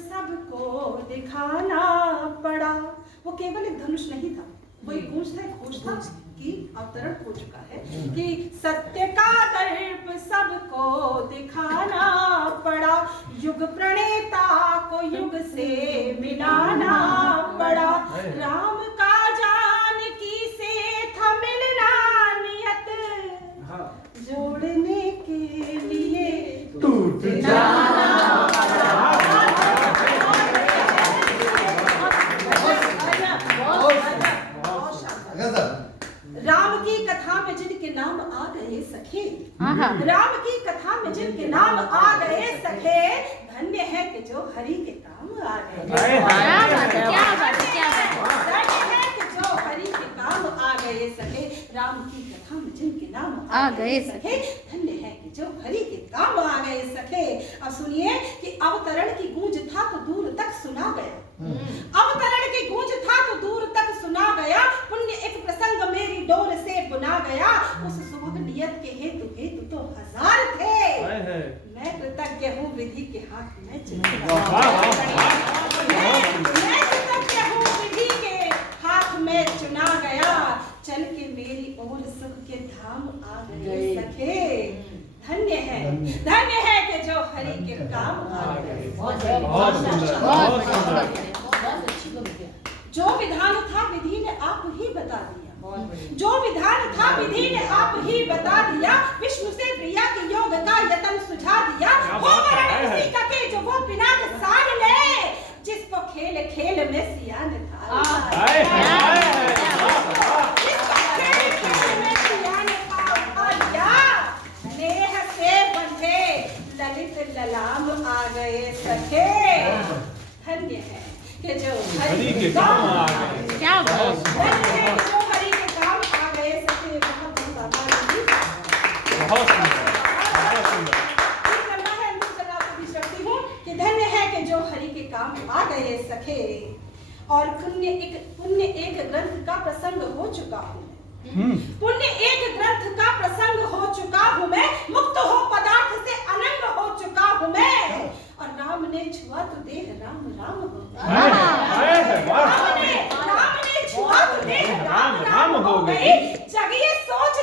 सबको दिखाना पड़ा। वो केवल एक धनुष नहीं था, वो एक गूंज था, एक घोष था कि अवतरण हो चुका है कि सत्य का दर्प सबको दिखाना पड़ा। युग प्रणेता को युग से मिलाना पड़ा। राम का जानकी से था मिलना नियत, जोड़ने के लिए टूट जाना पड़ा। राम की कथा में जिनके नाम आ गए सखे, राम की कथा में जिनके नाम आ गए सखे, धन्य है कि जो हरि के काम आ गए। धन्य है कि जो हरि के काम आ गए सखे। राम की कथा में जिनके नाम आ गए सखे, धन्य है कि जो हरि के काम आ गए सखे। अब सुनिए कि अवतरण की गूंज था तो दूर तक सुना गया। अवतरण की गूंज था तो दूर तक सुना गया। पुण्य एक प्रसंग मेरी डोर से बुना गया। उस सुभग नियत के हेतु हेतु तो हजार थे। मैं कृतज्ञ हूँ विधि के हाथ में चुना गया। मैं कृतज्ञ हूँ विधि के हाथ में चुना गया। चल के मेरी ओर सुख के धाम आ गए सखे। धन्य है कि जो हरि के काम आ गए। जो विधान था विधि ने आप ही बता दिया। जो विधान था विधि ने आप ही बता दिया। विष्णु से प्रिया के योग का यतन सुझा दिया। वो वरण उसी का के जो वो पिनाक साध ले, जिसको खेल खेल में सियान था। ललित ललाम आ गए सखे। धन्य है कि जो हरि के काम आ गए। क्या बात है, जो हरि के काम आ गए सखे। बहुत सुंदर। कि धन्य है कि जो हरि के काम आ गए सखे। और पुण्य एक ग्रंथ का प्रसंग हो चुका हूँ। पुण्य एक ग्रंथ का प्रसंग हो चुका हूँ मैं। मुक्त हो पदार्थ से अनंग हो चुका हूँ मैं। और राम ने छुआ तो देह राम राम हो गई। राम ने छुआ तो देह राम राम हो गई। जगिए सोच